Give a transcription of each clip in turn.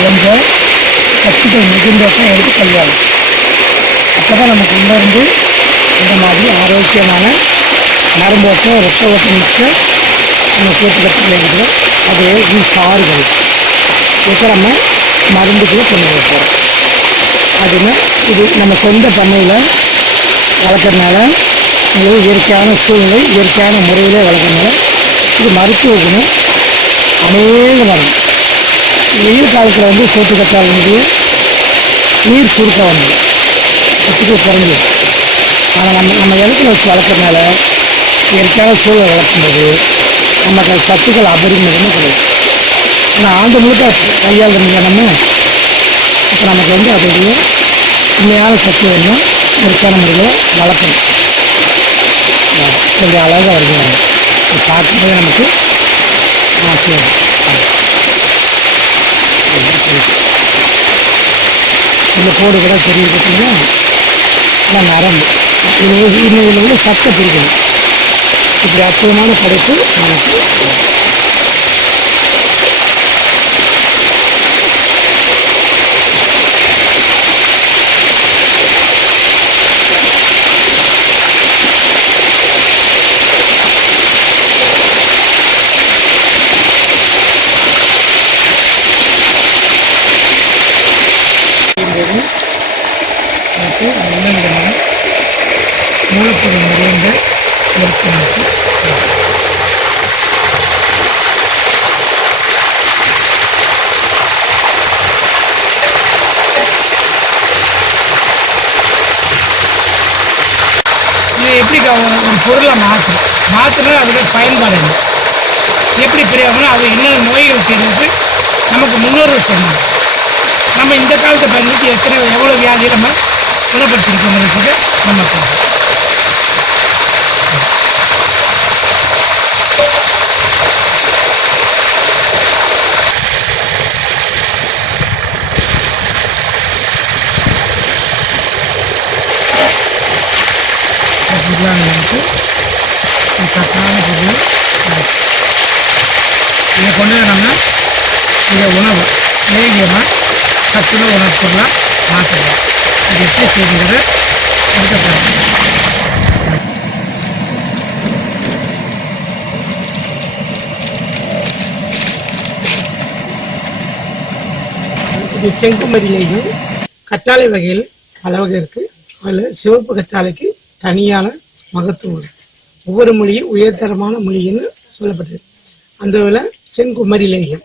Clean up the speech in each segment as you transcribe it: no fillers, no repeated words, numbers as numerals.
குழஞ்ச சத்துக்கள் மிகுந்தோட்டம் எடுத்து கல்யாணம். அப்போ தான் நமக்கு உள்ளேருந்து இந்த மாதிரி ஆரோக்கியமான நரம்போட்டம் ரத்த ஓட்டம் மிக்க நம்ம சோற்றுக்கட்டில் இருக்கிற அது சாறுகள் இதை நம்ம மருந்துக்குள்ளே கொண்டு வைப்போம். அதுனா இது நம்ம சொந்த பண்ணையில் வளர்க்குறதுனால இது இயற்கையான சூழ்நிலை இயற்கையான முறையில் வளர்க்குறதுனால இது மருத்துவ குணம் அநேக மரம். வெயில் காலத்தில் வந்து சோற்றுக்கற்றாலுடைய நீர் சுருக்கம் வந்து சத்துக்கள் குறைஞ்சி. ஆனால் நம்ம இடத்துல வச்சு வளர்க்குறதுனால இயற்கையான சூழலை வளர்க்கும்போது நமக்கு சத்துக்கள் அபரிமிதமாக கிடைக்கும். ஆனால் ஆண்டு முழுக்க கையால் இருந்த நம்ம இப்போ நமக்கு வந்து அதோடைய உண்மையான சத்து வேணும் இயற்கையான முறையில் வளர்க்கணும். கொஞ்சம் அழகாக வருகிறாங்க பார்க்கும்போது நமக்கு ஆசையாக இந்த கோடு கூட தெரியுது பார்த்தீங்கன்னா ஆனால் நரம்பு இதில் உள்ள சத்தை பிடிக்கணும். இப்படி அற்புதமான படைப்பு நமக்கு மூலப்பொருள் நிறைந்த இயற்கையாக இது எப்படி ஒரு பொருளை மாற்றினா அதோட பயன்பாடு என்ன எப்படி தெரியாமல் அது என்னென்ன நோய்கள் செய்யறது நமக்கு முன்னோர்கள் சொன்னாங்க. நம்ம இந்த காலத்தை பயன்படுத்தி எவ்வளோ வியாதியை நம்ம குணப்படுத்திருக்கோங்கிறதுக்கு நம்ம பார்க்கலாம். நமக்கு சத்தான பொருள் இதை கொண்டு நம்ம இதை உணவு லேகியமாக சத்துண உணவு பொருளாக மாற்றலாம். அது எப்படி செய்யுங்கிறத அடுத்த பார்க்கலாம். இது செங்குமரி லேகியம் கற்றாழை வகையில் பல வகை இருக்குது. அதில் சிவப்பு கற்றாழைக்கு தனியான மகத்துவம். ஒவ்வொரு மொழியும் உயர்தரமான மொழின்னு சொல்லப்பட்டது. அந்த இதில் செங்குமரி லேகியம்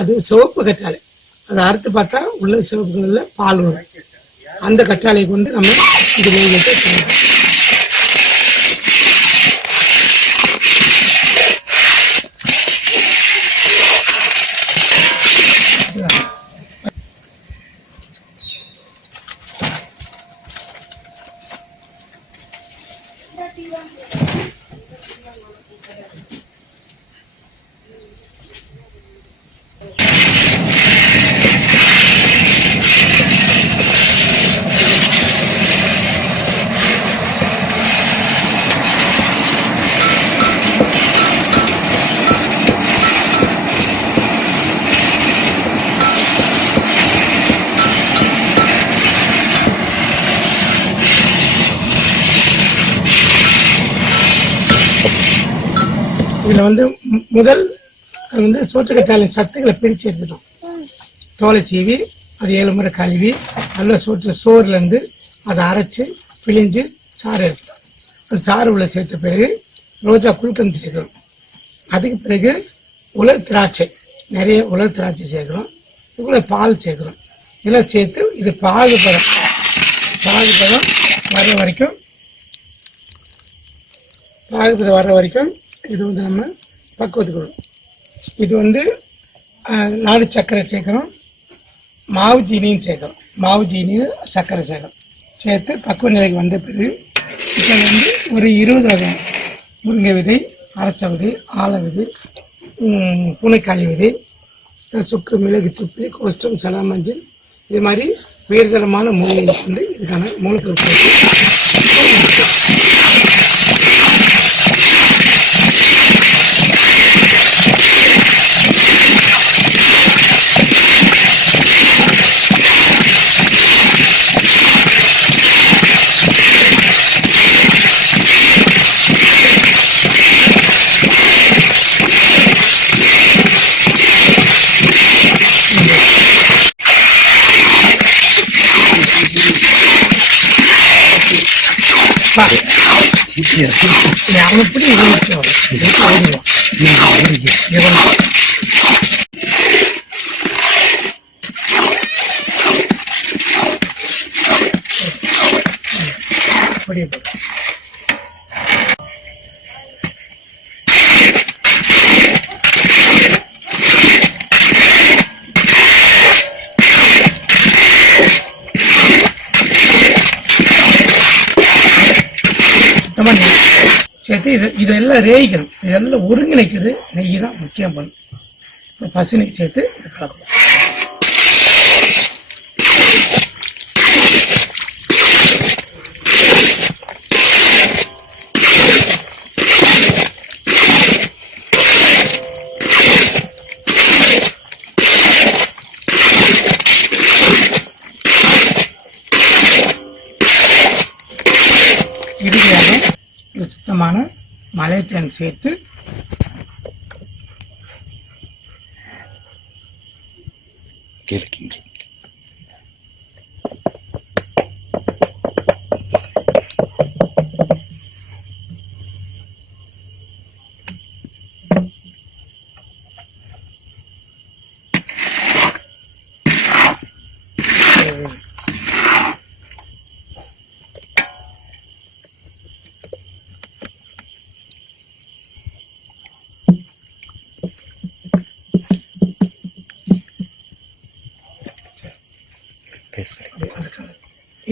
அது சிவப்பு கற்றாழை. அதை அறுத்து பார்த்தா உள்ள சிவப்புகளில் பால் வரும். அந்த கற்றாழையை கொண்டு நம்ம இந்த லேகியத்தை செய்யணும். இதில் வந்து முதல் வந்து சோற்றுக்கற்றாழை சத்துக்களை பிரித்து எடுத்துட்டோம். தோலை சீவி அது 7 முறை கழுவி நல்ல சோறுலேருந்து அதை அரைச்சி பிழிஞ்சு சாறு எடுத்துட்டோம். அந்த சாறு உள்ள சேர்த்த பிறகு ரோஜா குல்கந்து சேர்க்குறோம். அதுக்கு பிறகு உலர் திராட்சை நிறைய உலர் திராட்சை சேர்க்குறோம். இதுக்குள்ள பால் சேர்க்குறோம். இதெல்லாம் சேர்த்து இது பாகுபதம் வர வரைக்கும் இது வந்து நம்ம பக்குவத்துக்கணும். இது வந்து நாடு சர்க்கரை சேர்க்குறோம். மாவு ஜீனியும் சேர்க்குறோம். மாவு ஜீனியும் சர்க்கரை சேர்த்து பக்குவ நிலைக்கு வந்த பிறகு இப்போ வந்து ஒரு 20 வகை முருங்கை விதை, அரச விதை, ஆல விதை, பூனைக்காளி விதை, சுக்கு, மிளகு, துப்பி, கோஷ்டம், சலா, மஞ்சள் இது மாதிரி உயர்தரமான மூலிகை வந்து இதுக்கான மூலப்பொருட்கள். எப்படி சேர்த்து இதெல்லாம் ரேய்க்கணும். இதெல்லாம் ஒருங்கிணைக்கிறது நெய் தான் முக்கியம் பண்ணும். பசு நெய் சேர்த்து கலக்கலாம். இறுதியாக சுத்தமான மலைத்தேன் சேர்த்து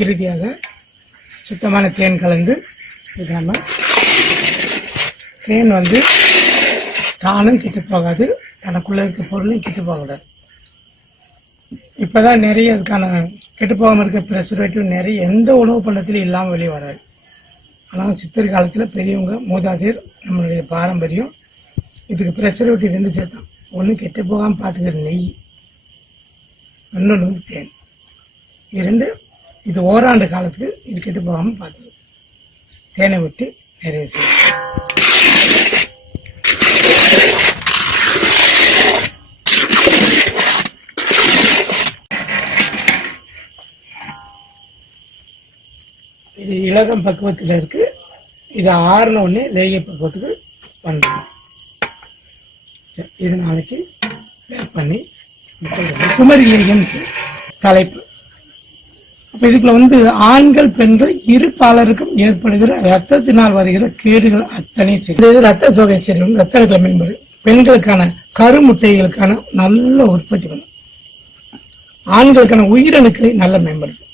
இறுதியாக சுத்தமான தேன் கலந்து இதாமல் தேன் தானும் கெட்டு போகாது, தனக்குள்ள இருக்க பொருளும் கெட்டு போகக்கூடாது. இப்போதான் நிறைய அதுக்கான கெட்டு போகாமல் இருக்க ப்ரெசர்வேட்டிவ் நிறைய எந்த உணவு பண்டத்திலும் இல்லாமல் வெளியே வராது. ஆனால் சித்தர் காலத்தில் பெரியவங்க மூதாதையர் நம்மளுடைய பாரம்பரியம் இதுக்கு ப்ரெசர்வேட்டிவ் 2 சேர்த்தான். ஒன்று கெட்டு போகாமல் பார்த்துக்கிற நெய், இன்னொன்று தேன். 2 இது ஓராண்டு காலத்துக்கு இது கெட்டு போகாமல் பார்த்துக்கணும். தேனை விட்டு நிறைய செய்யும். இது இலகம் பக்குவத்தில் இருக்கு. இது ஆறுன உடனே லேகிய பக்குவத்துக்கு வந்துடும். இது நாளைக்கு பேக் பண்ணி குமரி லேகியம் தலைப்பு. அப்போ இதுக்குள்ள ஆண்கள் பெண்கள் இரு பாலருக்கும் ஏற்படுகிற ரத்தத்தினால் வருகிற கேடுகள் அத்தனை செய்யும். இது ரத்த சோகை செய்யும். ரத்த மேம்படு பெண்களுக்கான கருமுட்டைகளுக்கான நல்ல உற்பத்தி பண்ணும். ஆண்களுக்கான உயிரணுக்களை நல்ல மேம்படுத்தும்.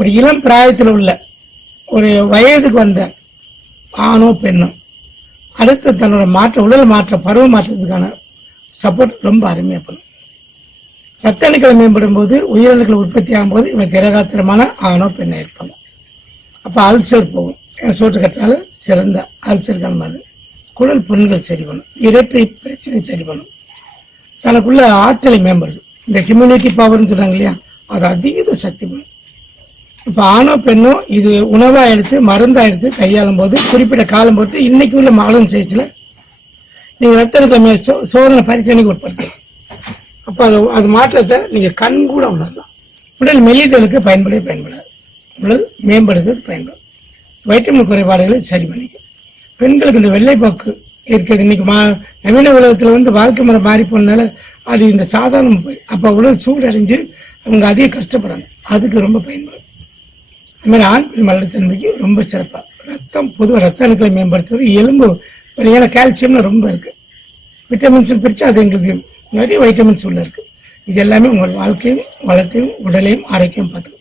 ஒரு இளம் பிராயத்தில் உள்ள ஒரு வயதுக்கு வந்த ஆணோ பெண்ணோ அடுத்து தன்னோட உடல் பருவ மாற்றத்துக்கான சப்போர்ட் ரொம்ப அருமையாக பண்ணும். ரத்த அணுக்களை மேம்படும் போது உயிரணுக்கள் உற்பத்தி ஆகும் போது இவன் திரகாத்திரமான ஆணோ பெண்ணை இருப்பாங்க. அப்போ அல்சர் போகும். சோற்று கட்டால சிறந்த அல்சருக்கான மருந்து. குடல் புண்கள் சரி பண்ணும். இறப்பை பிரச்சனை சரி பண்ணும். தனக்குள்ள ஆற்றலை மேம்படுது. இந்த ஹியூமினிட்டி பவர்னு சொல்றாங்க இல்லையா, அது அதிக சக்தி பண்ணும். இப்போ ஆணோ பெண்ணோ இது உணவாக எடுத்து மருந்தாக எடுத்து கையாளும் போது குறிப்பிட்ட காலம் பொறுத்து இன்னைக்கு உள்ள மாடர்ன் சைஸில் நீங்கள் ரத்த அணுக்களை சோதனை பரிசோதனைக்கு உட்படுத்தலாம். அப்போ அது மாற்றத்தை நீங்கள் கண் கூட உணரலாம். உடல் மெலிதலுக்கு பயன்படாது. உடல் மேம்படுத்துறது பயன்படும். வைட்டமின் குறைபாடுகளை சரி பண்ணிக்கும். பெண்களுக்கு இந்த வெள்ளைப்போக்கு இருக்கிறது இன்னைக்கு நவீன உலகத்தில் வாழ்க்கை முறை மாறி போனால அது இந்த சாதாரண போய் அப்போ உடல் சூடடைஞ்சு அவங்க அதிக கஷ்டப்படுறாங்க. அதுக்கு ரொம்ப பயன்படும். அது மாதிரி ஆண் பெண் மலர்த்தன்மைக்கு ரொம்ப சிறப்பாக பொதுவாக ரத்த அணுக்களை மேம்படுத்துவது எலும்பு ஏன்னா கால்சியம்னு ரொம்ப இருக்கு. விட்டமின்ஸ் பிரித்து அது எங்களுக்கு நிறைய வைட்டமின்ஸ் உள்ள இருக்கு. இது எல்லாமே உங்கள் வாழ்க்கையும் வளத்தையும் உடலையும் ஆரோக்கியம் பார்த்துக்கணும்.